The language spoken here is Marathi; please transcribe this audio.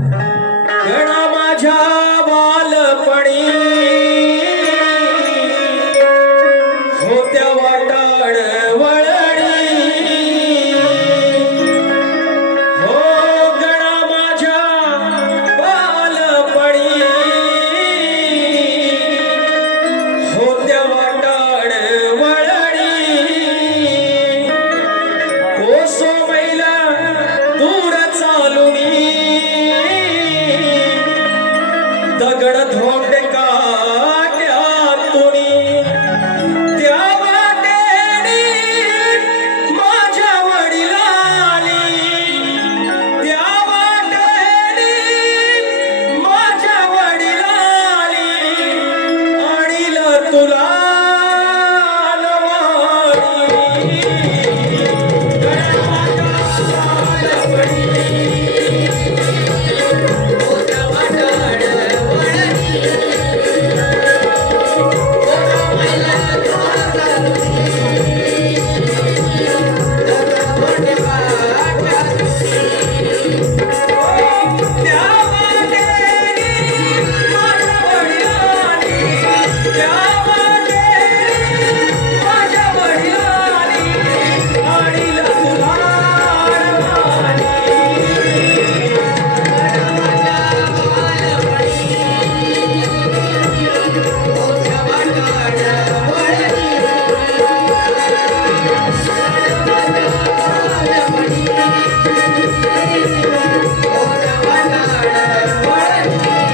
गणा माझ्या তোলা